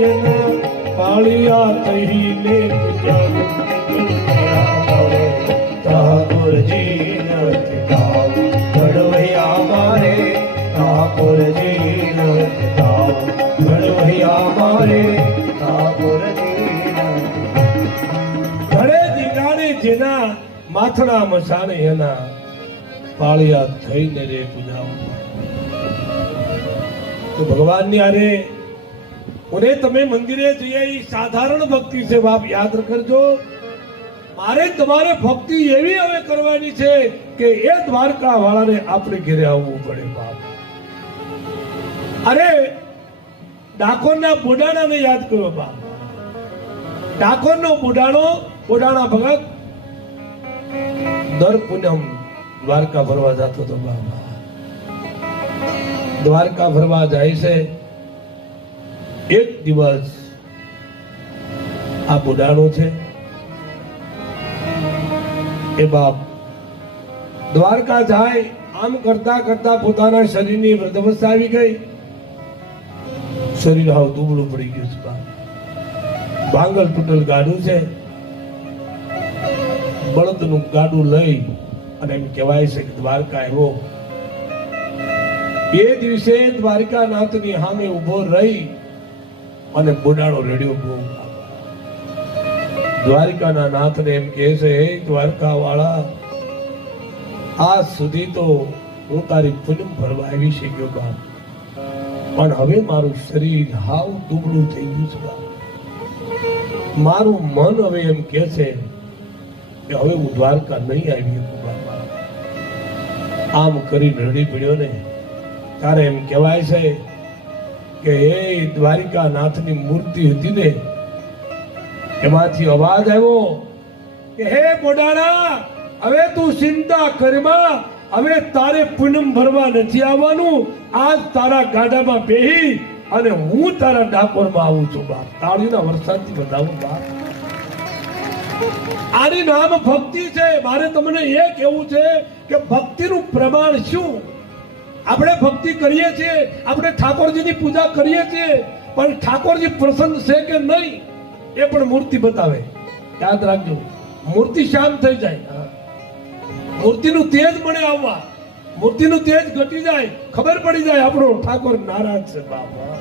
એના પાળિયા કહીને ઠાકોરજી નથી ગાવ ઘડવૈયા મારે ઠાકોરજી નથી ગાવ ઘડવૈયા મારે ઠાકોરજી ઘડે દીકાણે જેના માથડા મસાણે એના પાળિયા થઈને રે પૂજાવ તો ભગવાનની આરે ઉને તમે મંદિરે જઈએ એ સાધારણ ભક્તિ છે બાપ યાદ કરજો મારે તમારે ભક્તિ એવી હવે કરવાની છે કે એ દ્વારકા વાળાને આપણે ઘરે આવવું પડે બાપ અરે ડાકોરના બુડાણાને યાદ કરો બાપ ડાકોરનો બુડાણા ભગત દર પૂનમ દ્વારકા ફરવા જતો હતો બાબા દ્વારકા ફરવા જાય છે એક દિવસ આ બુડાણો છે એ બાપ દ્વારકા જાય આમ કરતા કરતા પોતાના શરીરની વૃદ્ધાવસ્થા આવી ગઈ શરીર હાવ દુબળું પડી ગયું છે બાપ ભાંગલ તૂટલ ગાડું છે બળદનું ગાડું લઈ અને એમ કહેવાય છે કે દ્વારકા આવ્યો એ દિવસે દ્વારકાનાથની સામે ઉભો રહી અને બુડાણો રેડિયો બહુ દ્વારકાના નાથને એમ કહે છે હે દ્વારકા વાળા આજ સુધી તો હું તારી પૂનમ ભરવા આવી શક્યો બાપ પણ હવે મારું શરીર હાવ દુબળું થઈ ગયું છે બાપ મારું મન હવે એમ કહે છે કે હવે હું દ્વારકા નહીં આવી શકું બાપા આમ કરી રડી પડ્યો ને ત્યારે એમ કહેવાય છે કે એ દ્વારિકા નાથની મૂર્તિ હતી ને એમાંથી અવાજ આવ્યો કે હે બોડાણા હવે તું ચિંતા કરમાં હવે તારે પૂનમ ભરવા નથી આવવાનું આજ તારા ગાડામાં બેહી અને હું તારા ડાકોરમાં આવું છું બાપ તાળીના વરસાદથી બતાવું બાપ આની નામ ભક્તિ છે મારે તમને એ કહેવું છે કે ભક્તિનું પ્રમાણ શું આપણે ભક્તિ કરીએ છીએ આપણે ઠાકોરજીની પૂજા કરીએ છીએ પણ ઠાકોરજી પ્રસન્ન છે કે નહીં એ પણ મૂર્તિ બતાવે યાદ રાખજો મૂર્તિ શાંત થઈ જાય મૂર્તિનું તેજ મળે આવવા મૂર્તિનું તેજ ઘટી જાય ખબર પડી જાય આપણો ઠાકોર નારાજ છે બાપા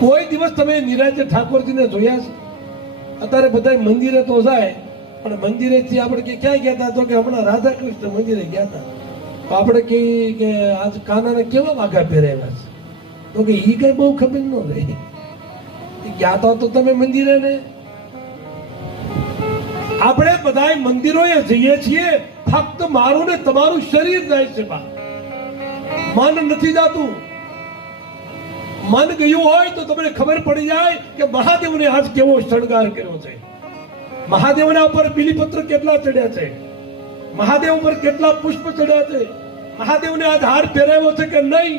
કોઈ દિવસ તમે નિરાજે ઠાકોરજીને જોયા છે અત્યારે બધા મંદિરે તો જાય પણ મંદિરેથી આપણે ક્યાં ગયા હતા તો કે હમણાં રાધા કૃષ્ણ મંદિરે ગયા હતા તો આપણે કહીએ કે આજ કાનાને કેવા વાઘા પહેરાવ્યા છે તો કે ઈ કઈ બહુ ખબર ન રહી ગયા હતા તો તમે મંદિરે ને આપણે બધા મંદિરોએ જઈએ છીએ ફક્ત મારું ને તમારું શરીર જાય છે મન નથી જાતું મન ગયું હોય તો તમને ખબર પડી જાય કે મહાદેવને આજ કેવો શણગાર કર્યો છે મહાદેવના ઉપર બીલીપત્ર કેટલા ચડ્યા છે મહાદેવ ઉપર કેટલા પુષ્પ ચડ્યા છે મહાદેવને આજ હાર પહેરાવ્યો છે કે નહીં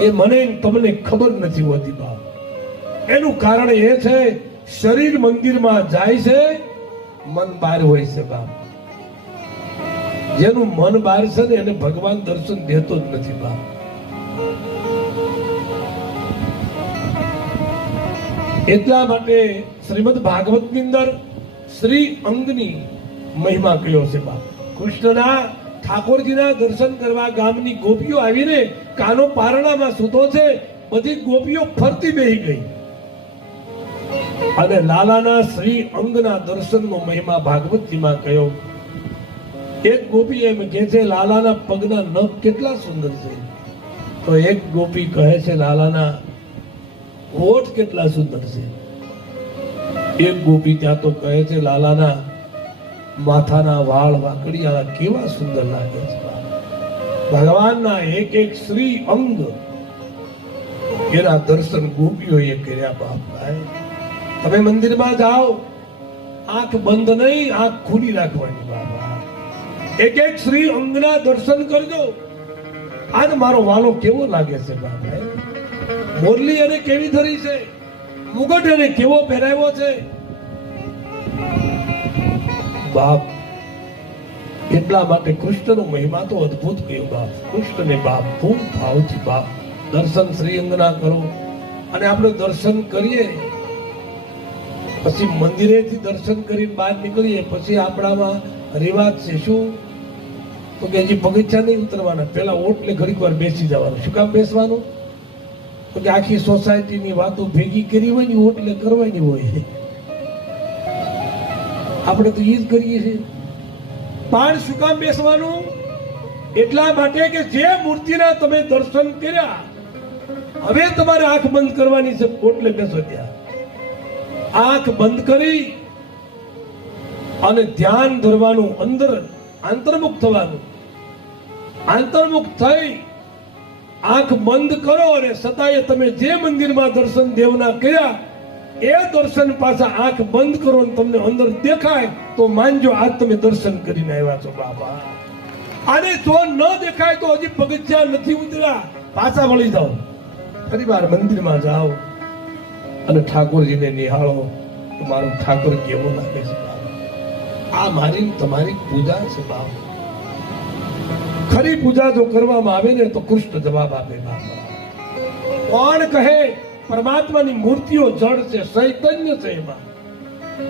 એ મને તમને ખબર નથી હોતી બાપ એનું કારણ એ છે શરીર મંદિરમાં જાય છે મન બહાર હોય છે બાપ જેનું મન બહાર છે ને એને ભગવાન દર્શન દેતો જ નથી બાપ એટલા માટે શ્રીમદ ભાગવતની અંદર શ્રી અંગની મહિમા કયો છે બાપ કૃષ્ણના ઠાકોરજીના દર્શન કરવા ગામની ગોપીઓ આવીને કાનો પારણામાં સૂતો છે બધી ગોપીઓ ફરતી બેહી ગઈ અને લાલાના શ્રી અંગના દર્શનનો મહિમા ભાગવતજીમાં કયો એક ગોપી એમ કહે છે લાલાના પગના નખ કેટલા સુંદર છે તો એક ગોપી કહે છે લાલાના હોઠ કેટલા સુંદર છે એક ગોપી ત્યાં તો કહે છે લાલાના માથાના વાળ વાકડિયા કેવા સુંદર લાગે છે ભગવાનના એક એક શ્રી અંગ એના દર્શન ગોપીઓએ કર્યા બાપ ભાઈ તમે મંદિરમાં જાઓ આંખ બંધ નહીં આંખ ખુલી રાખવાની બાબા એક એક શ્રી અંગના દર્શન કરજો આજ મારો વાલો કેવો લાગે છે બાબા મોરલી એને કેવી ધરી છે મુગટ એને કેવો પહેરાવ્યો છે બાપ એટલા માટે કૃષ્ણનો મહિમા તો અદ્ભુત કયો બાપ કૃષ્ણને બાપ ખૂબ ભાવ છે બાપ દર્શન શ્રીઅંગના કરો. અને આપણે દર્શન કરીએ પછી મંદિરેથી દર્શન કરીને બહાર નીકળીએ પછી આપણામાં રિવાજ છે શું? તો કે હજી પગથિયા નહીં ઉતરવાના, પેલા ઓટલે ઘડીક વાર બેસી જવાનું. શું કામ બેસવાનું? તો કે આખી સોસાયટીની વાતો ભેગી કરી હોય ને ઓટલે કરવાની હોય. આપણે તો એ જ કરીએ છીએ. પણ શું કામ બેસવાનું? એટલા માટે કે જે મૂર્તિના તમે દર્શન કર્યા, હવે તમારે આંખ બંધ કરવાની છે. ઓટલે બેસો ત્યાં આંખ બંધ કરી અને ધ્યાન ધરવાનું, અંદર આંતરમુખ થવાનું. આંતરમુખ થઈ આંખ બંધ કરો અને સદાય તમે જે મંદિરમાં દર્શન દેવના કર્યા એ દર્શન પાછા આંખ બંધ કરો અને તમને અંદર દેખાય તો માનજો આજ તમે દર્શન કરીને આવ્યા છો બાબા. અને જો ન દેખાય તો હજી પગથિયા નથી ઉતર્યા, પાછા વળી જાઓ, ફરી વાર મંદિરમાં જાઓ અને ઠાકોરજીને નિહાળો. મારો ઠાકોર કેવો લાગે છે બાબા. આ મારી તમારી પૂજા છે બાબા. ખરી પૂજા જો કરવામાં આવે ને તો કૃષ્ણ જવાબ આપે બાબા. કોણ કહે પરમાત્માની મૂર્તિઓ જળ છે, ચૈતન્ય છે, એમાં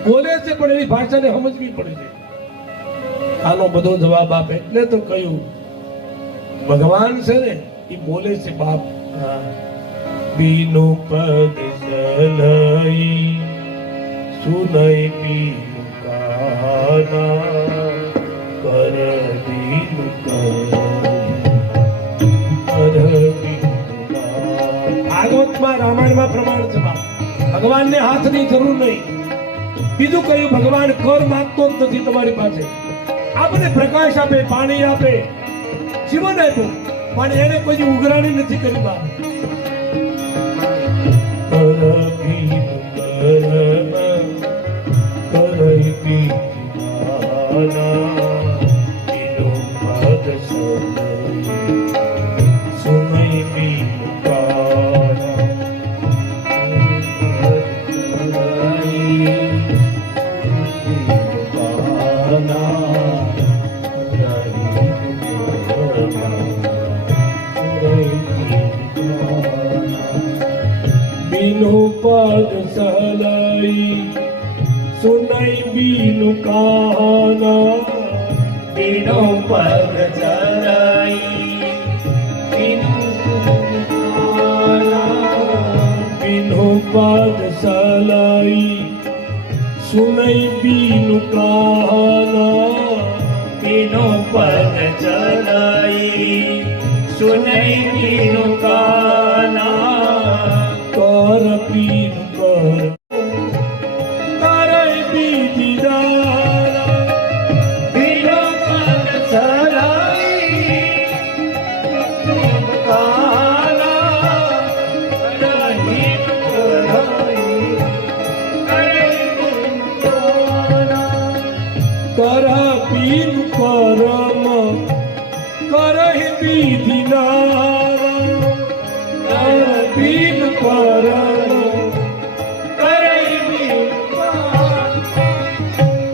બોલે છે પણ એની ભાષાને સમજવી પડે છે. આનો બધો જવાબ આપે. એટલે તો કહ્યું ભગવાન છે ને એ બોલે છે બાપ. બીનું પદ સલઈ સુનઈ બીનું કાના કર બીનું ભાગવતમાં રામાયણમાં પ્રમાણ છે બાપ. ભગવાનને હાથની જરૂર નહીં. બીજું કહ્યું ભગવાન કર માંગતો જ નથી તમારી પાસે. આપણે પ્રકાશ આપે, પાણી આપે, જીવન આપ્યું, પણ એને કોઈ ઉઘરાણી નથી કરી બાપ. બીનું પદ સહલાઈ સુનઈ બીનું કાના. બીનું પદ સહલાઈ બીનું પદ સહલાઈ સુનઈ બીનું કાના. બીનું પદ સહલાઈ સુનઈ બીનું કાના. કર પીનું કર તારે બીજી દારા. બીનો પદ સરાઈ કાના રહી કરાઈ કર પીનું કરમ કરહી બીજી નારા. કર પીન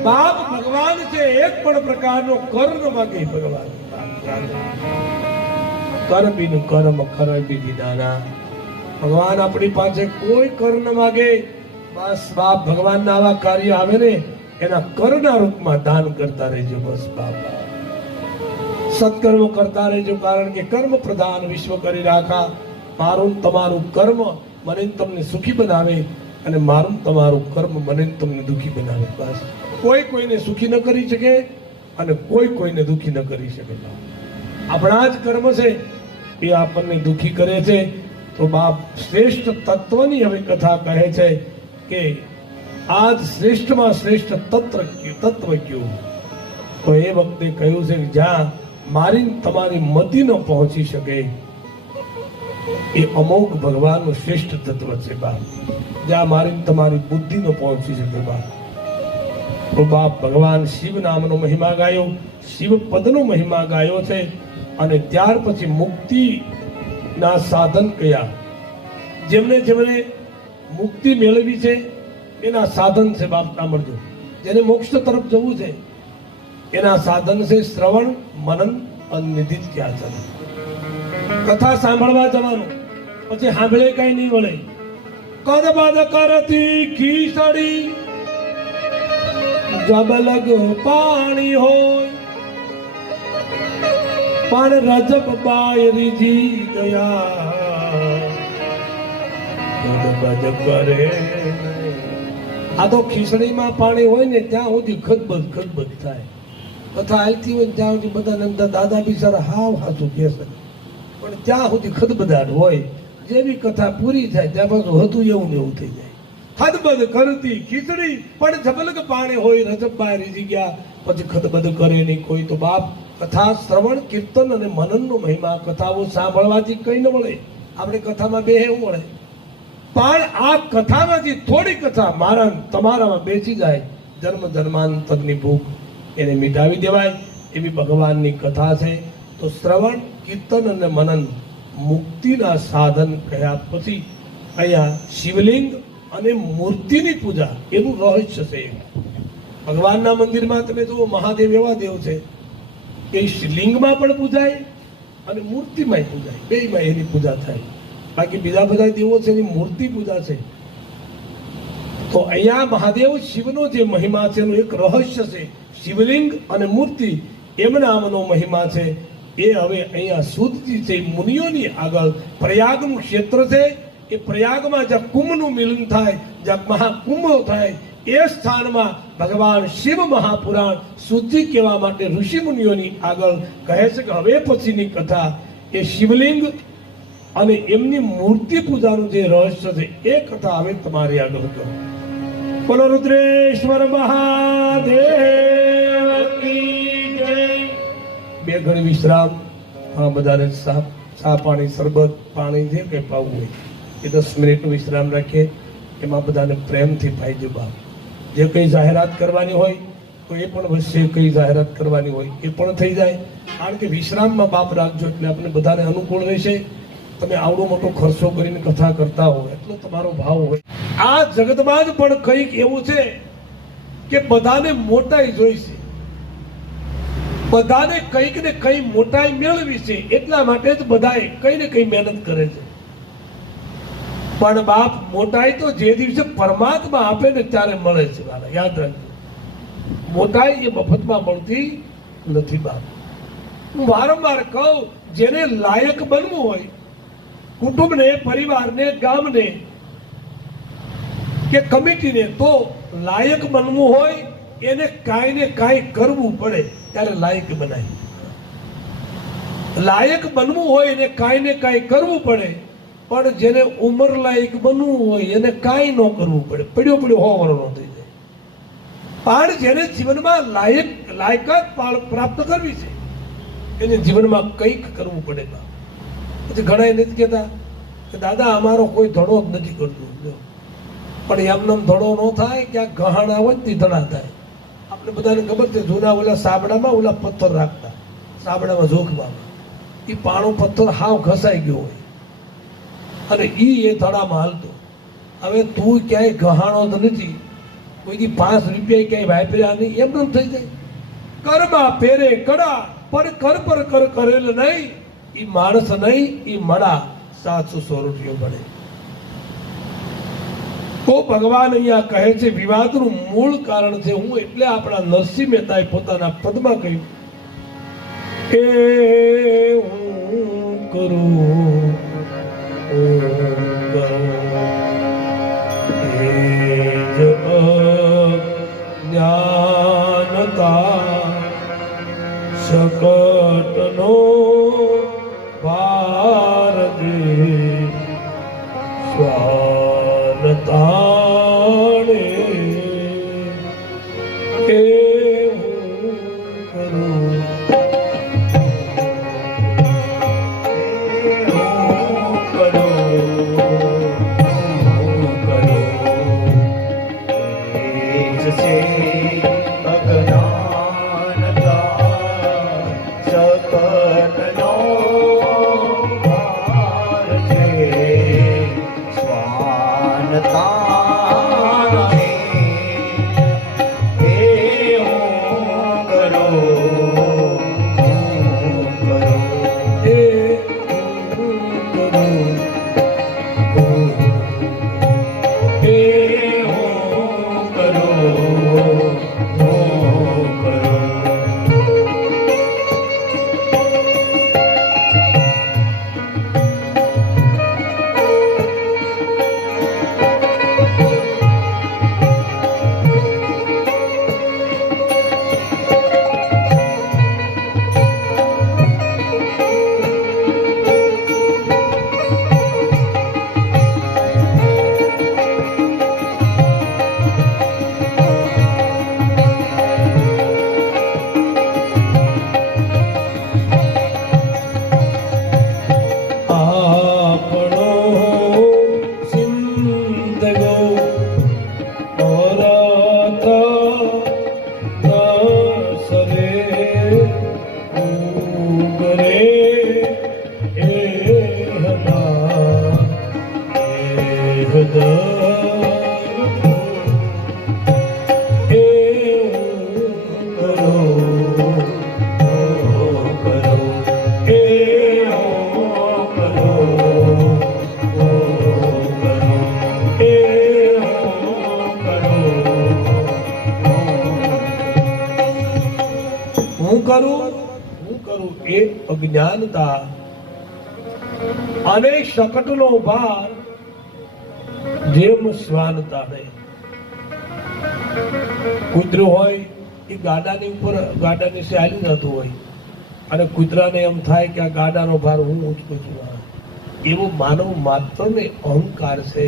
બાપ ભગવાન છે. એક પણ પ્રકારનો કર ન માગે ભગવાન. કર બીનું કર્મ ખર બીજી દાના. ભગવાન આપણી પાસે કોઈ કર ન માગે. બસ બાપ ભગવાનના આવા કાર્ય આવે ને એના કરના રૂપમાં દાન કરતા રહેજો. બસ બાપા સત્કર્મ કરતા રહેજો. કારણ કે કર્મ પ્રધાન વિશ્વ કરી રાખા. મારું તમારું કર્મ મને તમને સુખી બનાવે અને મારું તમારું કર્મ મને તમને દુઃખી બનાવે. બસ કોઈ કોઈને સુખી ન કરી શકે અને કોઈ કોઈને દુઃખી ન કરી શકે. આપણા જ કર્મ છે એ આપણને દુઃખી કરે છે. તો બાપ શ્રેષ્ઠ તત્વની હવે કથા કહે છે કે આજ શ્રેષ્ઠમાં શ્રેષ્ઠ તત્વ કયું? તો એ વખતે કહ્યું છે કે જ્યાં મારી તમારી મતિ ન પહોંચી શકે એ અમોઘ ભગવાનનું શ્રેષ્ઠ તત્વ છે બાપ. જ્યાં મારી તમારી બુદ્ધિ ન પહોંચી શકે બાપ. તો બાપ ભગવાન શિવ નામનો મહિમા ગાયો, શિવ પદનો મહિમા ગાયો છે. અને ત્યાર પછી મુક્તિના સાધન કયા? જેમને જેમને મુક્તિ મેળવી છે એના સાધન છે બાપ. સાંભળજો, જેને મોક્ષ તરફ જવું છે એના સાધન છે શ્રવણ, મનન અને નિધિધ્યાસન. કથા સાંભળવા જવાનું, પછી સાંભળે કઈ નહીં વળે. કદબદ કરતી ખીસડી જબલગ પાણી હોય પણ રજબ બાયરી જી ગયા કદબદ કરે નહીં. આ તો ખીસડીમાં પાણી હોય ને ત્યાં સુધી ખદબદ થાય. કથા હાલતી હોય ત્યાં સુધી બધા અંદર દાદા બિચારા હાવ હાથું કે છે, પણ ત્યાં સુધી ખદબદાટ હોય. જેવી કથા પૂરી થાય ત્યાં પાછું હતું એવું ને એવું થઈ જાય. ખદબદ કરતી ખીચડી પણ જબલગ પાણી હોય રજબ બાર રીજી ગયા પછી ખદબદ કરે નહીં કોઈ. તો બાપ કથા શ્રવણ કીર્તન અને મનનનો મહિમા કથાઓ સાંભળવાથી કઈ ન મળે. આપણે કથામાં બે એવું મળે, પણ આ કથામાંથી થોડી કથા મારા તમારામાં બેસી જાય, જન્મ જન્માંતરની ભૂખ એને મિટાવી દેવાય એવી ભગવાનની કથા છે. તો શ્રવણ કીર્તન અને મનન મુક્તિના સાધન કહ્યા પછી અહીંયા શિવલિંગ અને મૂર્તિની પૂજા એનું રહસ્ય છે. ભગવાનના મંદિરમાં તમે જુઓ મહાદેવ એવા દેવ છે કે લિંગમાં પણ પૂજાય અને મૂર્તિમાં પૂજાય, બેયમાં એની પૂજા થાય. બાકી બીજા બધા દેવો છે એની મૂર્તિ પૂજા છે. તો અહીંયા મહાદેવ શિવનો જે મહિમા છે એનું એક રહસ્ય છે. શિવલિંગ અને મૂર્તિ એમના આમનો મહિમા છે. એ હવે અહીંયા શુદ્ધજી છે મુનિઓની આગળ પ્રયાગનું ક્ષેત્ર છે. એ પ્રયાગમાં જ્યાં કુંભનું મિલન થાય, જ્યાં મહાકુંભ થાય, એ સ્થાનમાં ભગવાન શિવ મહાપુરાણ શુદ્ધિ કહેવા માટે ઋષિ મુનિઓની આગળ કહે છે કે હવે પછીની કથા એ શિવલિંગ અને એમની મૂર્તિ પૂજાનું જે રહસ્ય છે એ કથા હવે તમારી આગળ કહો. બોલો રુદ્રેશ્વર મહાદેવ કી જય. બે ઘડી વિશ્રામ. હા, બધાને ચા પાણી શરબત પાણી જે કંઈ પાવું હોય એ 10 મિનિટનું વિશ્રામ રાખીએ. એમાં બધાને પ્રેમથી પાઈજો બાપ. જે કંઈ જાહેરાત કરવાની હોય તો એ પણ વચ્ચે કંઈ જાહેરાત કરવાની હોય એ પણ થઈ જાય. કારણ કે વિશ્રામમાં બાપ રાખજો એટલે આપણે બધાને અનુકૂળ રહેશે. તમે આવડો મોટો ખર્ચો કરીને કથા કરતા હો એટલો તમારો ભાવ હોય. આ જગતમાં જ પણ કંઈક એવું છે કે બધાને મોટાઈ જોઈશે, બધાને કંઈક ને કંઈ મોટાઈ મેળવી છે, એટલા માટે જ બધાએ કઈ ને કઈ મહેનત કરે છે. પણ બાપ મોટાઈ તો જે દિવસે પરમાત્મા આપે ને ત્યારે મળે છે. મારા યાદ રાખજો, મોટાઈ એ મફતમાં મળતી નથી બાપ. હું વારંવાર કહું, જેને લાયક બનવું હોય, કુટુંબને, પરિવારને, ગામને કે કમિટીને, તો લાયક બનવું હોય એને કાંઈ ને કાંઈ કરવું પડે ત્યારે લાયક બનાય. લાયક બનવું હોય એને કાંઈ ને કાંઈ કરવું પડે, પણ જેને ઉંમર લાયક બનવું હોય એને કાંઈ ન કરવું પડે. પડ્યો હોવાનો થઈ જાય. પણ જેને જીવનમાં લાયકાત પ્રાપ્ત કરવી છે એને જીવનમાં કંઈક કરવું પડે. પછી ઘણા એ નથી કહેતા કે દાદા અમારો કોઈ ધડો જ નથી કરતું, પણ એમને ધડો ન થાય, ક્યાંક ગહાણા હોય ને ધડા થાય. આપણે બધાને ખબર છે, જૂના ઓલા સાબડામાં ઓલા પથ્થર રાખતા, સાબડામાં જોખમાં એ પાણો પથ્થર હાવ ઘસાઈ ગયો હોય અને એ ધડામાં હાલતો. હવે તું ક્યાંય ગહાણો તો નથી, કોઈ 5 રૂપિયા ક્યાંય વાપર્યા નહીં, એમને થઈ જાય. કરમાં પેરે કડા પણ કર પર કર કરેલ નહીં, ઈ માણસ નહીં, ઈ મડા 700 રૂપિયો પડે. તો ભગવાન અહીંયા કહે છે વિવાદનું મૂળ કારણ છે હું. એટલે આપણા નરસિંહ મહેતાએ પોતાના પદમાં કહ્યું કે હું કરું જ્ઞાનતા શકટનો ભાર દે સ્વાનતાણે કે હું કરું સ્વાનતા કરું એ અજ્ઞાનતા અને શકટનો ભાર જેમ શ્વાનતા નહીં. કૂતરું હોય એ ગાડાની ઉપર ગાડા નીચે હાલી જતું હોય અને કૂતરાને એમ થાય કે આ ગાડાનો ભાર હું ઊંચકું છું. એવો માનવ માત્ર ને અહંકાર છે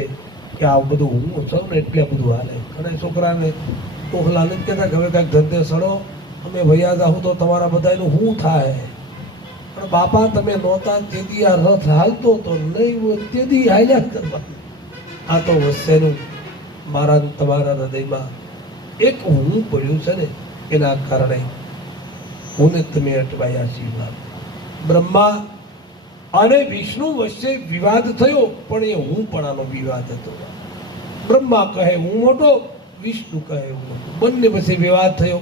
કે આ બધું હું છું ને એટલે બધું હાલે. અને છોકરાને ઓખલા નથી કહેતા કે હવે કાંઈક ધંધે સડો, અમે વૈયા જાઉં તો તમારા બધાનું શું થાય. પણ બાપા તમે નહોતા તેથી આ રથ હાલતો તો નહીં હોય તેથી હાલ્યા કરવાનું. આ તો વસ્યનું મારા તમારા હૃદયમાં એક હું પડ્યું છે ને એના કારણે હું ને તમે અટવાયા છીએ. બ્રહ્મા અને વિષ્ણુ વચ્ચે વિવાદ થયો પણ એ હું પણ આનો વિવાદ હતો. બ્રહ્મા કહે હું મોટો, વિષ્ણુ કહે હું મોટો, બંને વચ્ચે વિવાદ થયો.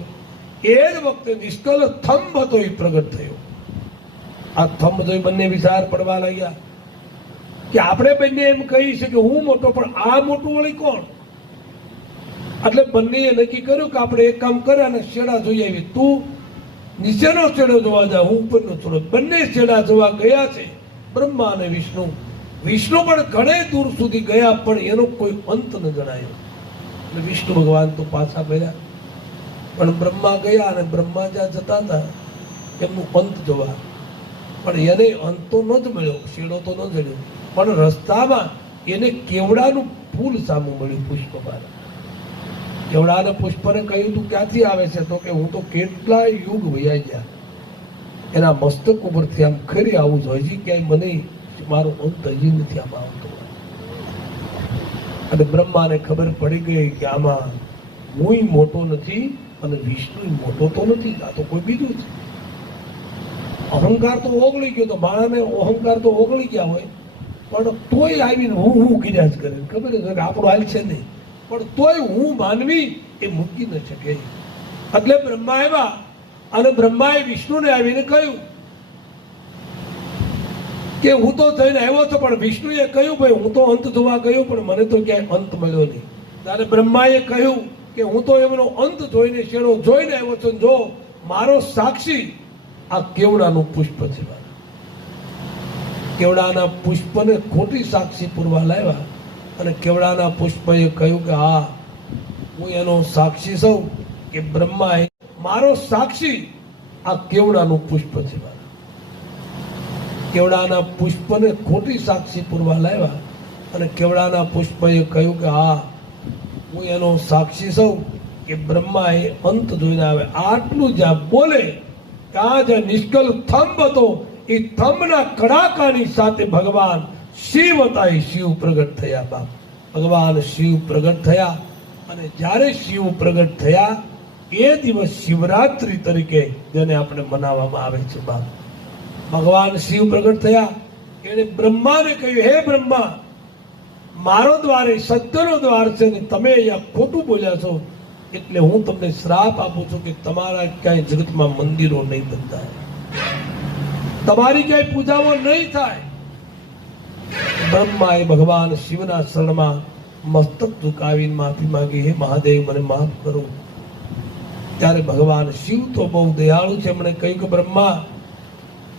એ જ વખતે નિષ્કલ થંભ હતો એ પ્રગટ થયો. આ થંભ જોઈ બંને વિચાર પડવા લાગ્યા કે આપણે બંને એમ કહી છે કે હું મોટો, પણ આ મોટું વળી કોણ? એટલે બંનેએ નક્કી કર્યું કે આપણે એક કામ કરે અને શેડા જોઈ આવી. તું નીચેનો છેડો જોવા જા, હું ઉપરનો છેડો. બંને છેડા જોવા ગયા છે બ્રહ્મા અને વિષ્ણુ. વિષ્ણુ પણ ઘણે દૂર સુધી ગયા પણ એનો કોઈ અંત ન જણાયો. એટલે વિષ્ણુ ભગવાન તો પાછા ફર્યા પણ બ્રહ્મા ગયા અને બ્રહ્મા જ્યાં જતા હતા એમનું અંત જોવા, પણ એને અંત તો ન જ મળ્યો, શેડો તો ન જડ્યો. પણ રસ્તામાં એને કેવડાનું ફૂલ સામું મળ્યું, પુષ્પમાળા. કેવડાના પુષ્પને કહ્યું તું ક્યાંથી આવે છે? તો કે હું તો કેટલા યુગ વયા ગયા, એના મસ્તક ઉપરથી આમ ખરી આવું જોઈએ છે ક્યાંય મને મારો અંત હજી નથી આમાં આવતો. અને બ્રહ્માને ખબર પડી ગઈ કે આમાં હું મોટો નથી અને વિષ્ણુ મોટો તો નથી, આ તો કોઈ બીજું છે. અહંકાર તો ઓગળી ગયો, તો માણાને અહંકાર તો ઓગળી ગયા હોય પણ તોય આવીને હું કર્યા જ કરે. ખબર છે કે આપણો હાલ છે નહીં, પણ તોય હું માનવી એ મૂકી ન શકે. એટલે બ્રહ્મા આવ્યા અને બ્રહ્માએ વિષ્ણુને આવીને કહ્યું કે હું તો થઈને આવ્યો છું, પણ વિષ્ણુએ કહ્યું ભાઈ હું તો અંત જોવા ગયો પણ મને તો ક્યાંય અંત મળ્યો નહીં. ત્યારે બ્રહ્માએ કહ્યું કે હું તો એમનો અંત જોઈને શેડો જોઈને આવ્યો છું, જો મારો સાક્ષી આ કેવડાનું પુષ્પ છે. કેવડાના પુષ્પને ખોટી સાક્ષી પૂરવા લાવ્યા અને કેવડાના પુષ્પએ કહ્યું કે હા હું એનો સાક્ષી છું કે બ્રહ્મા મારો સાક્ષી આ કેવડાનું પુષ્પ છે. કેવડાના પુષ્પને ખોટી સાક્ષી પૂરવા લાવ્યા અને કેવડાના પુષ્પએ કહ્યું કે હા હું એનો સાક્ષી છું કે બ્રહ્માએ અંત જોઈને આવે. આટલું જ્યાં બોલે ત્યાં જે નિષ્કલ થંભ હતો એ થંભના કડાકાની સાથે ભગવાન શિવ હતા એ શિવ પ્રગટ થયા. બાપ ભગવાન શિવ પ્રગટ થયા અને જ્યારે શિવ પ્રગટ થયા એ દિવસ શિવરાત્રી તરીકે જેને આપણે મનાવવામાં આવે છે. બાપ ભગવાન શિવ પ્રગટ થયા, એને બ્રહ્માને કહ્યું હે બ્રહ્મા મારો દ્વાર એ સત્યનો દ્વાર છે ને તમે અહીંયા ખોટું બોલ્યા છો એટલે હું તમને શ્રાપ આપું છું કે તમારા ક્યાંય જગતમાં મંદિરો નહીં બંધાય, તમારી ક્યાંય પૂજાઓ નહીં થાય. બ્રહ્માએ ભગવાન શિવના શરણમાં મસ્તક ઝુકાવીને માફી માંગી, હે મહાદેવ મને માફ કરો. ત્યારે ભગવાન શિવ તો બહુ દયાળુ છે, એમણે કહ્યું કે બ્રહ્મા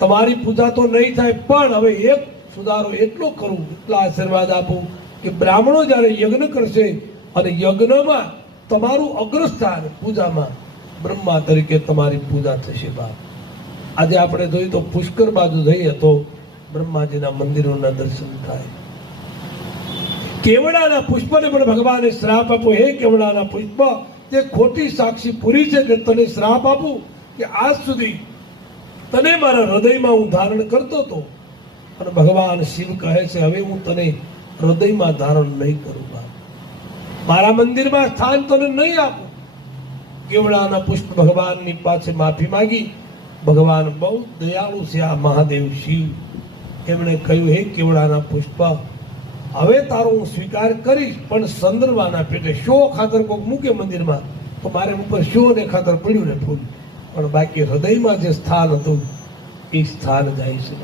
તમારી પૂજા તો નહીં થાય પણ હવે એક સુધારો એટલો કરું, એટલા આશીર્વાદ આપું કે બ્રાહ્મણો જ્યારે યજ્ઞ કરશે અને યજ્ઞમાં તમારું અગ્રસ્થાન પૂજામાં બ્રહ્મા તરીકે તમારી પૂજા થશે. બાપ આજે આપણે જોઈએ તો પુષ્કર બાજુ જઈએ તો બ્રહ્માજીના મંદિરોના દર્શન થાય. કેવડાના પુષ્પને પણ ભગવાને શ્રાપ આપ્યો, હે કેવડાના પુષ્પ તે ખોટી સાક્ષી પૂરી છે કે તને શ્રાપ આપું કે આજ સુધી તને મારા હૃદયમાં હું ધારણ કરતો હતો અને ભગવાન શિવ કહે છે હવે હું તને હૃદયમાં ધારણ નહીં કરું, મારા મંદિરમાં સ્થાન તને નહીં આપું. કેવડાના પુષ્પ ભગવાનની પાસે માફી માંગી. ભગવાન બહુ દયાળુ છે આ મહાદેવ શિવ, એમણે કહ્યું હે કેવડાના પુષ્પ હવે તારો હું સ્વીકાર કરીશ પણ સંદર્ભાના પેટે શો ખાતર કોઈક મૂકે મંદિરમાં તો મારે ઉપર શો ને ખાતર પડ્યું ને ફૂલ, પણ બાકી હૃદયમાં જે સ્થાન હતું એ સ્થાન જાય છે.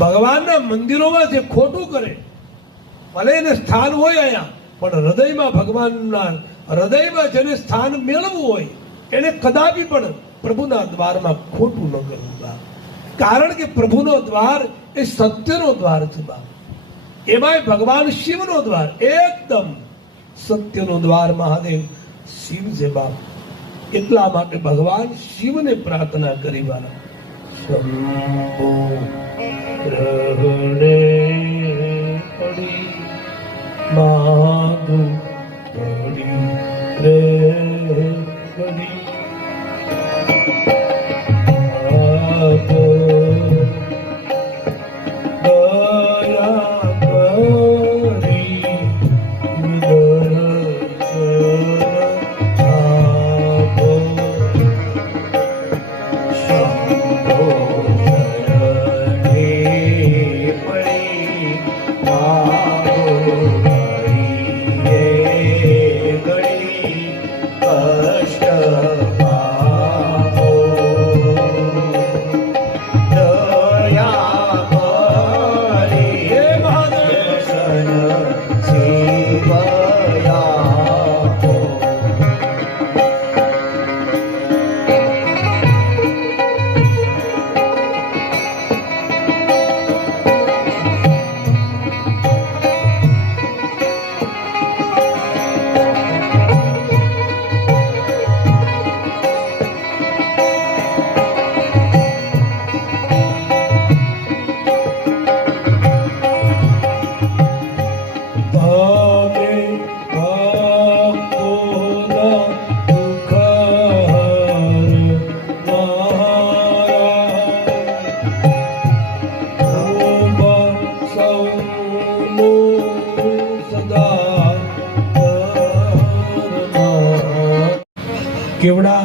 ભગવાનના મંદિરોમાં જે ખોટું કરે ભલે એને સ્થાન હોય અહીંયા પણ હૃદયમાં ભગવાનના હૃદયમાં જેને સ્થાન મેળવવું હોય એને કદાપી પણ પ્રભુના દ્વારમાં ખોટું ન કરવું બાપ, કારણ કે પ્રભુનો દ્વાર એ સત્યનો દ્વાર છે બાપ, એમાંય ભગવાન શિવનો દ્વાર, એકદમ સત્યનો દ્વાર મહાદેવ શિવ છે બાપ. એટલા માટે ભગવાન શિવને પ્રાર્થના કરી વાલા, શંભો ગ્રહણે પડી માગુ પડી રે પડી કેવડા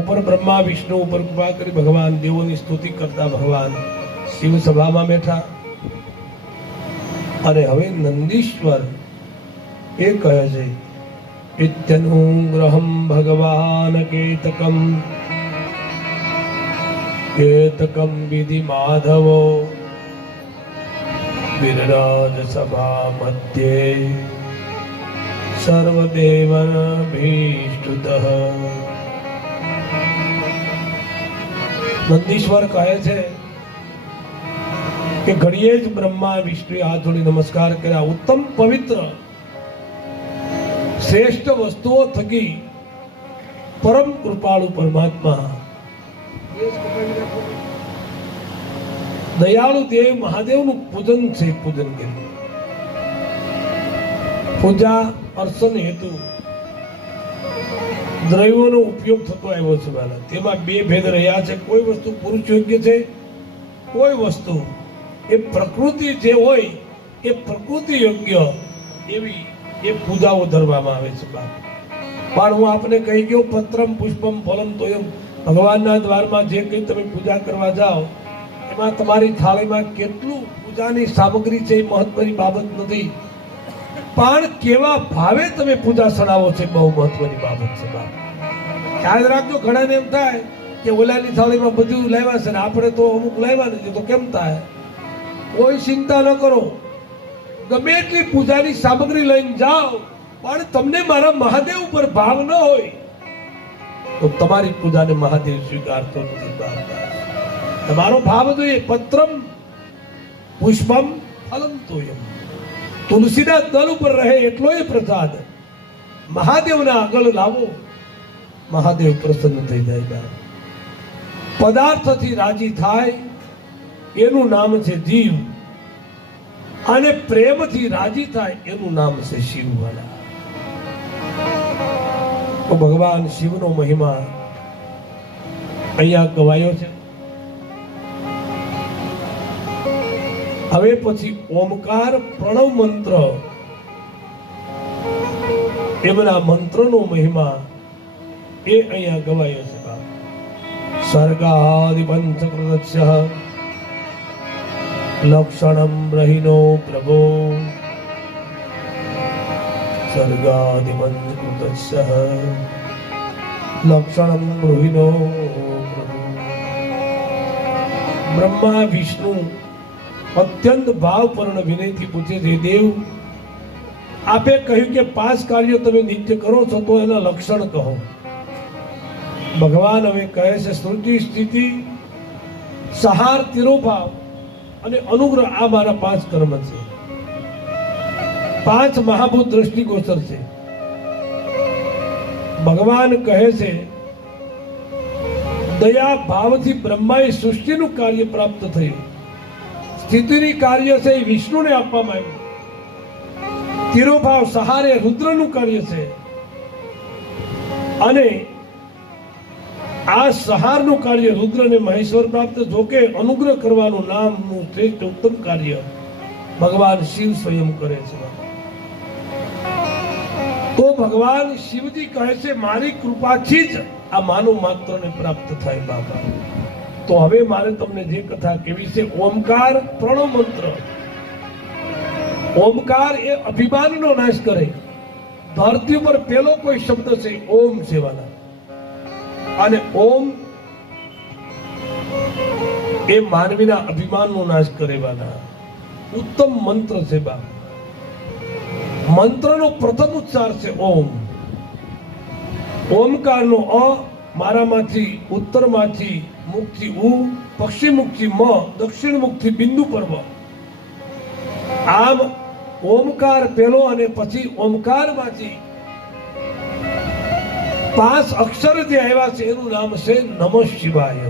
ઉપર બ્રહ્મા વિષ્ણુ ઉપર કૃપા કરી ભગવાન દેવોની સ્તુતિ કરતા ભગવાન શિવ સભામાં બેઠા. અને હવે નંદીશ્વર એ કહે છે, ઇત્યનુગ્રહમ ભગવાન કેતકમ વિધિ માધવો વિરરાજ સભા મધ્યે સર્વદેવન ભીષ્ટુતઃ. નંદીશ્વર કહે છે કે ઘડીએ જ બ્રહ્મા વિષ્ણુએ હાથ જોડી નમસ્કાર કર્યા. ઉત્તમ પવિત્ર શ્રેષ્ઠ વસ્તુઓ થકી પરમ કૃપાળુ પરમાત્મા દયાળુ દેવ મહાદેવનું પૂજન છે. પૂજન કર્યું. પૂજા અર્ચન હેતુ દ્રવ્યોનો ઉપયોગ થતો આવ્યો છે બાળક. તેમાં બે ભેદ રહ્યા છે. કોઈ વસ્તુ પુરુષ યોગ્ય છે, કોઈ વસ્તુ એ પ્રકૃતિ જે હોય એ પ્રકૃતિ યોગ્ય એવી એ પૂજાઓ ધરવામાં આવે છે બાપ. પણ હું આપને કહી ગયો, પત્રમ પુષ્પમ ફલમ તોયમ. ભગવાનના દ્વારમાં જે કંઈ તમે પૂજા કરવા જાઓ એમાં તમારી થાળીમાં કેટલું પૂજાની સામગ્રી છે એ મહત્વની બાબત નથી, પણ કેવા ભાવે તમે પૂજા સણાવો છે બહુ મહત્વની બાબત છે બાપ. યાદ રાખજો, ઘણાને એમ થાય કે ઓલાની થાળીમાં બધું લાવ્યા છે ને આપણે તો અમુક લાવ્યા નથી, તો કેમ થાય? કોઈ ચિંતા ન કરો, ગમે એટલી પૂજાની સામગ્રી લઈને જાઓ, પણ તમને મારા મહાદેવ ઉપર ભાવ ન હોય તો તમારી પૂજાને મહાદેવ સ્વીકારતો નથી બાપ. તમારો ભાવ જોઈએ. પત્રમ પુષ્પમ ફલમ તોયમ. તુલસીના દલ ઉપર રહે એટલો એ પ્રસાદ મહાદેવના આગળ લાવો, મહાદેવ પ્રસન્ન થઈ જાય. પદાર્થથી રાજી થાય એનું નામ છે જીવ, અને પ્રેમથી રાજી થાય એનું નામ છે શિવવાલા. તો ભગવાન શિવનો મહિમા અહીંયા ગવાયો છે. હવે પછી ઓમકાર પ્રણવ મંત્ર, એમના મંત્રનો મહિમા એ અહીંયા ગવાયો છે. સર્ગાદિ પંચકૃતસ્ય લક્ષણમ રહિનો પ્રભો. સર્ગાદિ પંચકૃતસ્ય લક્ષણમ રહિનો પ્રભો. બ્રહ્મા વિષ્ણુ અત્યંત ભાવપૂર્ણ વિનયથી પૂછે છે, દેવ આપે કહ્યું કે 5 કાર્યો તમે નિત્ય કરો છો તો એના લક્ષણ કહો. ભગવાન હવે કહે છે સૃષ્ટિ સ્થિતિ સહાર તિરોભાવ અને અનુગ્રહ આ મારા 5 કર્મ છે. 5 મહાભૂત દ્રષ્ટિગોચર છે. ભગવાન કહે છે દયા ભાવથી બ્રહ્માએ સૃષ્ટિનું કાર્ય પ્રાપ્ત થયું. સ્થિતિની કાર્ય છે એ વિષ્ણુને આપવામાં આવ્યું. તિરોભાવ સહારે રુદ્રનું કાર્ય છે અને આ સહારનું કાર્ય રુદ્રને મહેશ્વર પ્રાપ્ત. જોકે અનુગ્રહ કરવાનું નામનું શ્રેષ્ઠ ઉત્તમ કાર્ય ભગવાન શિવ સ્વયં કરે છે. તો ભગવાન શિવજી કહે છે મારી કૃપાથી જ આ માનવ માત્રને પ્રાપ્ત થાય બાબા. તો હવે મારે તમને જે કથા કેવી છે, ઓમકાર પ્રણવ મંત્ર. ઓમકાર એ અભિમાનનો નાશ કરે. ધરતી ઉપર પેલો કોઈ શબ્દ છે ઓમ સેવાના, અને ઓમ એ માનવીના અભિમાનનો નાશ કરેવાના ઉત્તમ મંત્ર છે બા. મંત્રનો પ્રથમ ઉચ્ચાર છે ઓમ. ઓમકારનો અ મારામાંથી ઉત્તરમાંથી મુખથી ઉ, પશ્ચિમ મુખથી મ, દક્ષિણ મુખથી બિંદુ પર્વ. આમ ઓમકાર પેલો અને પછી ઓમકારમાંથી 5 અક્ષર જે આવ્યા છે એનું નામ છે નમઃ શિવાય.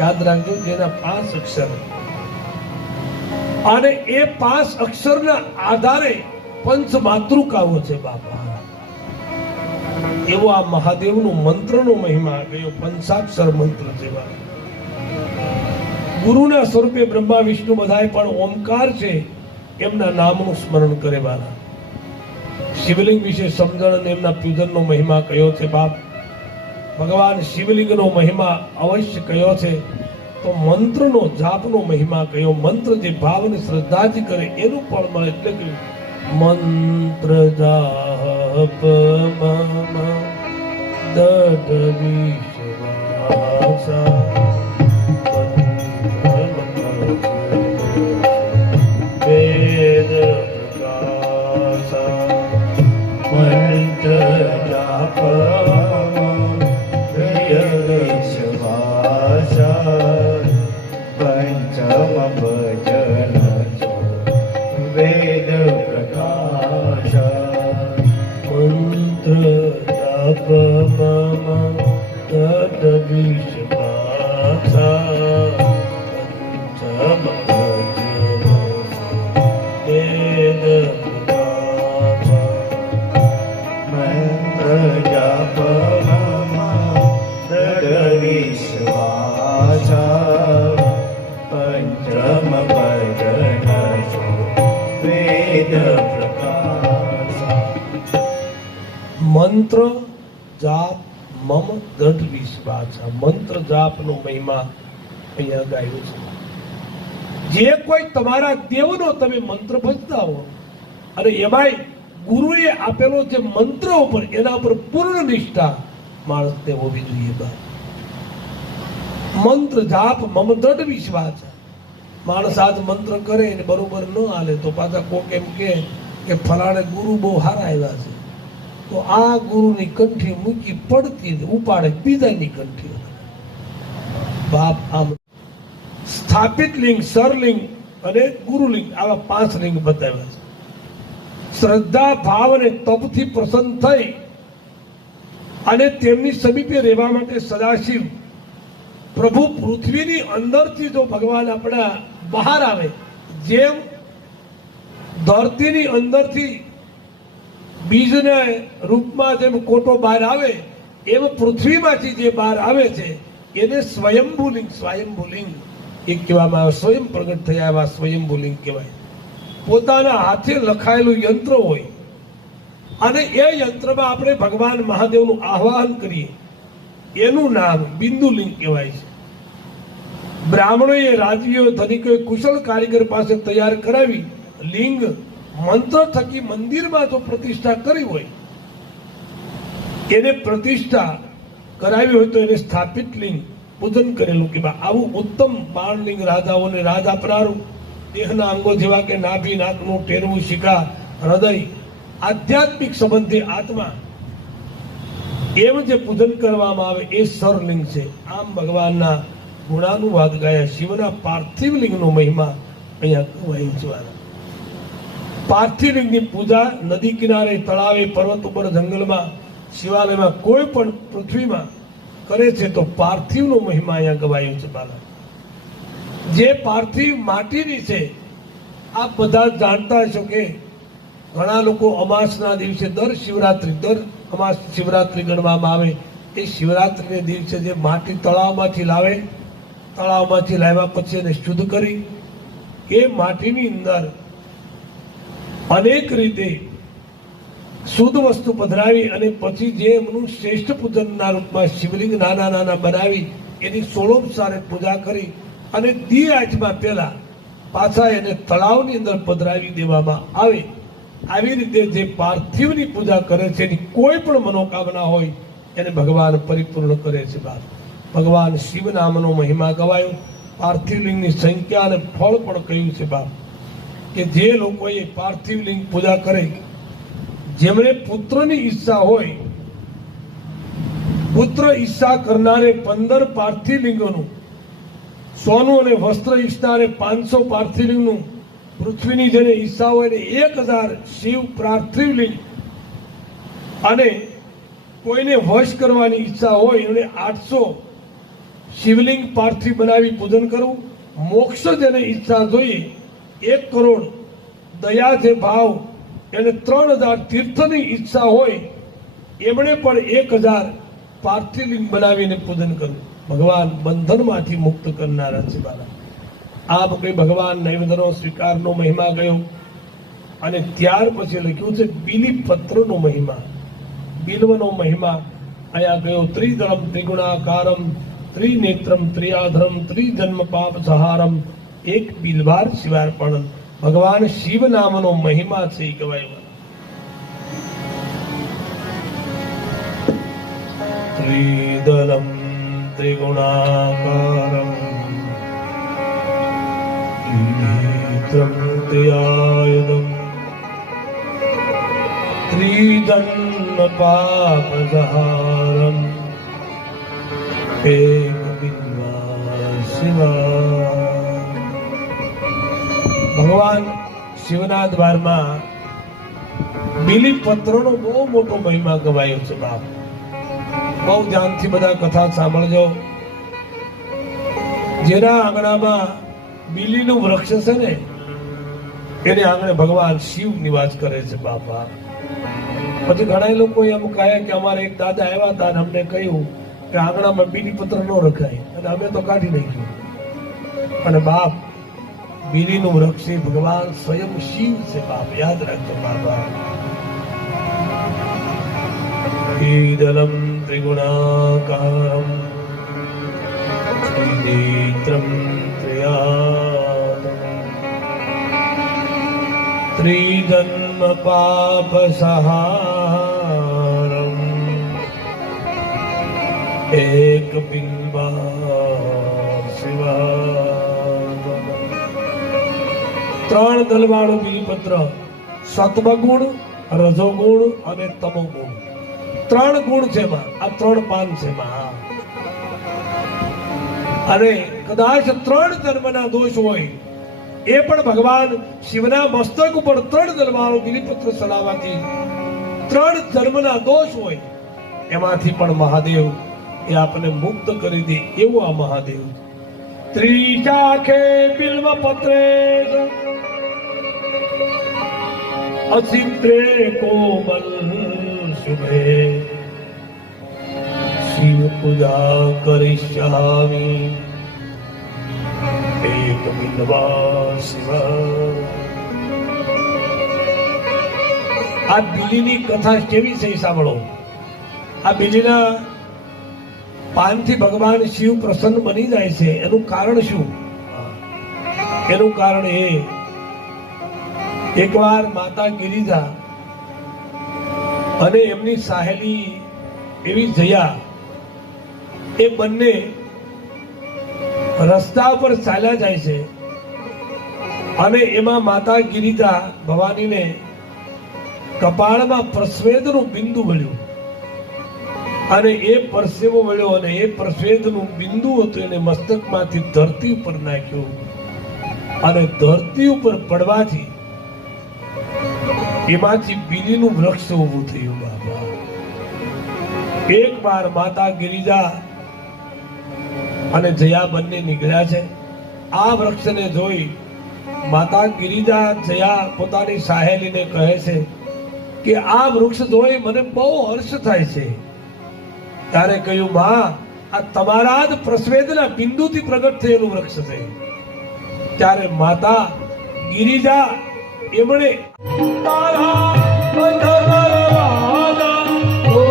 યાદ રાખજો, જેના 5 અક્ષર, અને એ 5 અક્ષરના આધારે પંચ માતૃકાઓ છે બાપા. એવો આ મહાદેવનો મંત્રનો મહિમા ગયો. પંચાક્ષર મંત્ર છે. ગુરુના સ્વરૂપે બ્રહ્મા વિષ્ણુ બધાએ પણ ઓમકાર છે એમના નામનું સ્મરણ કરેવાના. શિવલિંગ વિશે સમજણ અને એમના પૂજનનો મહિમા કયો છે બાપ. ભગવાન શિવલિંગનો મહિમા અવશ્ય કયો છે, તો મંત્રનો જાપનો મહિમા કયો. મંત્ર જે ભાવને શ્રદ્ધાથી કરે એનું ફળ મળે. એટલે કે મંત્ર જાપ મમ દઢ વિશ્વાસા વેદ પ્રકાશા મંત્ર જાપ પંચમ ભજન વેદ પ્રકાશ મંત્ર જાપ મમ તદ વિશ્વાસા પંચમ ભજન વેદ પ્રકાશ મંત્ર જાપ વિશ્વાસ પંચમ ભજન વેદ પ્રકાશ. મંત્ર જાપ મમ દઢ વિશ્વાસ. મંત્ર જાપનો મહિમા અહીંયા ગાયો છે. જે કોઈ તમારા દેવનો તમે મંત્ર ભજતા હો અને એમાંય ગુરુએ આપેલો જે મંત્ર ઉપર એના ઉપર પૂર્ણ નિષ્ઠા માણસને હોવી જોઈએ. મંત્ર જાપ મમ દ્રઢ વિશ્વાસ. માણસ આજ મંત્ર કરે ને બરોબર ન હાલે તો પાછા કોક એમ કે ફલાણે ગુરુ બહુ સારા આવ્યા છે, તો આ ગુરુની કંઠી મૂકી પડતી ઉપાડે બીજાની કંઠી. બાપ આમ સ્થાપિત લિંગ, સરલિંગ અને ગુરુલિંગ આવા 5 લિંગ બતાવ્યા છે. શ્રદ્ધા ભાવ અને તપથી પ્રસન્ન થઈ અને તેમની સમીપે રહેવા માટે સદાશિવ પ્રભુ પૃથ્વીની અંદરથી જો ભગવાન આપણા બહાર આવે, જેમ ધરતીની અંદરથી બીજના રૂપમાં જેમ કોટો બહાર આવે એમ પૃથ્વીમાંથી જે બહાર આવે છે એને સ્વયંભૂલિંગ એક કહેવામાં આવે. સ્વયં પ્રગટ થયા એવા સ્વયંભૂલિંગ કહેવાય. પોતાના હાથે લખાયેલું યંત્ર હોય અને એ યંત્રમાં આપણે ભગવાન મહાદેવનું આહ્વાન કરીએ એનું નામ બિંદુલિંગ કહેવાય છે. બ્રાહ્મણોએ, રાજવીઓએ, ધનિકોએ કુશળ કારીગર પાસે તૈયાર કરાવી લિંગ મંત્ર થકી મંદિરમાં જો પ્રતિષ્ઠા કરી હોય, એને પ્રતિષ્ઠા કરાવી હોય તો એને સ્થાપિત લિંગ પૂજન કરેલું કે આવું ઉત્તમ બાણલિંગ રાજાઓને રાજ આપનારું, દેહના અંગો જેવા કે નાભી, નાકનું ટેરવું, શિખા, હૃદય, આધ્યાત્મિક સંબંધી આત્મા, એમ જે પૂજન કરવામાં આવે એ સરલિંગ છે. આમ ભગવાનના ગુણાનુવાદ ગાયા. શિવના પાર્થિવ લિંગનો મહિમા અહીંયા કહેવાય છે. પાર્થિવ લિંગની પૂજા નદી કિનારે, તળાવે, પર્વત ઉપર, જંગલમાં, શિવાલયમાં, કોઈ પણ પૃથ્વીમાં કરે છે તો પાર્થિવનો મહિમા અહીંયા ગવાયો છે. બાલા જે પાર્થિવ માટીની છે, આપ બધા જાણતા હશો કે ઘણા લોકો અમાસના દિવસે દર અમાસ શિવરાત્રિ ગણવામાં આવે. એ શિવરાત્રિને દિવસે જે માટી તળાવમાંથી લાવ્યા પછી એને શુદ્ધ કરી એ માટીની અંદર અનેક રીતે શુદ્ધ વસ્તુ પધરાવી અને પછી જે એમનું શ્રેષ્ઠ પૂજનના રૂપમાં શિવલિંગ નાના નાના બનાવી એની સોળોપસારે પૂજા કરી અને દી આજમાં પહેલા પાછા એને તળાવની અંદર પધરાવી દેવામાં આવે. આવી રીતે જે પાર્થિવની પૂજા કરે છે એની કોઈ પણ મનોકામના હોય એને ભગવાન પરિપૂર્ણ કરે છે. ભગવાન શિવ નામનો મહિમા ગવાયો. પાર્થિવ લિંગની સંખ્યા અને ફળ પણ કહ્યું છે બાપ કે જે લોકોએ પાર્થિવ લિંગ પૂજા કરે, જેમણે પુત્રની ઈચ્છા હોય, પુત્ર ઈચ્છા કરનારે 15 પાર્થિવ લિંગોનું, સોનું અને વસ્ત્ર ઈચ્છનારે 500 પાર્થિવ લિંગનું, પૃથ્વીની જેને ઈચ્છા હોય ને 1000 શિવ પાર્થિવ લિંગ, અને કોઈને વશ કરવાની ઈચ્છા હોય એને 800 શિવલિંગ પાર્થિવ બનાવી પૂજન કરવું. મોક્ષ જેને ઈચ્છા જોઈએ 1 કરોડ દયા છે ભાવ, એને 3000 તીર્થની ઈચ્છા હોય એમણે પણ 1000 પાર્થિવ લિંગ બનાવીને પૂજન કરવું. ભગવાન બંધનમાંથી મુક્ત કરનારા છે. આ કોઈ ભગવાન નૈવેદ્યનો સ્વીકારનો મહિમા ગયો. અને ત્યાર પછી લખ્યું છે બિલીપત્રનો મહિમા, બિલ્વનો મહિમા અહીંયા ગયો. ત્રિદળમ ત્રિગુણાકારમ ત્રિનેત્રમ ત્રિયાધરમ ત્રિજન્મ પાપ સહારમ, એક બિલવાર શિવાર્પણ. ભગવાન શિવ નામનો મહિમા છે એ કહેવાય. ત્રિદલમ ત્રિગુણાકારમ ત્રિનેત્રમ ત્રિયાયુધમ ત્રિજન્મ પાપ સહારમ, એક બિલવાર શિવા. ભગવાન શિવના દ્વારમાં બિલીપત્રનો બહુ મોટો મહિમા ગવાયો છે બાપ. બહુ ધ્યાનથી બધા કથા સાંભળજો. જેના આંગણામાં બિલીનું વૃક્ષ છે ને એને આંગણે ભગવાન શિવ નિવાસ કરે છે બાપા. પછી ઘણા લોકો એમ કહે કે અમારે એક દાદા આવ્યા હતા અને અમને કહ્યું કે આંગણામાં બીલીપત્ર ન રખાય, અને અમે તો કાઢી નાખ્યું. અને બાપ, બીલીનું વૃક્ષ ભગવાન સ્વયં શિવ છે બાપ, યાદ રાખજો બાપા. ઈદલમ ત્રિગુણાકારમ ત્રિનેત્રમ ત્રિયાદમ ત્રિજન્મ પાપ સહારમ, એક બિલ્વાર શિવા. 3 દલવાળું બીલીપત્ર, સત્વગુણ, રજોગુણ અને તમોગુણ. 3 ગુણ છે એમાં. આ 3 પાન છે એમાં. અને કદાચ 3 જન્મના દોષ હોય એ પણ ભગવાન શિવના મસ્તક ઉપર 3 દલવાળું બીલીપત્ર ચડાવવાથી 3 જન્મના દોષ હોય એમાંથી પણ મહાદેવ એ આપણને મુક્ત કરી દે એવું આ મહાદેવ. ત્રિશાખે બિલ્વ પત્રે અસિત્રે કોમલ શુભે શિવ પૂજા કરિષ્યામિ, એક બિલ્વા શિવા. આ બિલીની કથા કેવી છે સાંભળો. આ બિલીના પાનથી ભગવાન શિવ પ્રસન્ન બની જાય છે. એનું કારણ શું? એનું કારણ એ, એકવાર માતા ગિરિજા અને એમની સાહેલી એવી જયા, એ બંને રસ્તા પર ચાલ્યા જાય છે. અને એમાં માતા ગિરિજા ભવાનીને કપાળમાં પ્રસ્વેદનું બિંદુ મળ્યું. અને એ પરસેવો વળ્યો અને એ પ્રસ્વેદનું બિંદુ હતું એને મસ્તકમાંથી ધરતી ઉપર નાખ્યું અને ધરતી ઉપર પડવાથી એમાંથી બીલીનું વૃક્ષ ઊભું થયું. બાબા એક વાર માતા ગિરિજા અને જયા બંને નીકળ્યા છે. આ વૃક્ષને જોઈ માતા ગિરિજા જયા પોતાની સાહેલીને કહે છે કે આ વૃક્ષ જોઈ મને બહુ હર્ષ થાય છે. ત્યારે કહ્યું, માં આ તમારા જ પ્રસ્વેદના બિંદુથી પ્રગટ થયેલું વૃક્ષ છે. ત્યારે માતા ગિરિજા એમણે તારા બંધનવાલા ઓ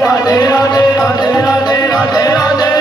રાધે રાધે રાધે રાધે રાધે રાધે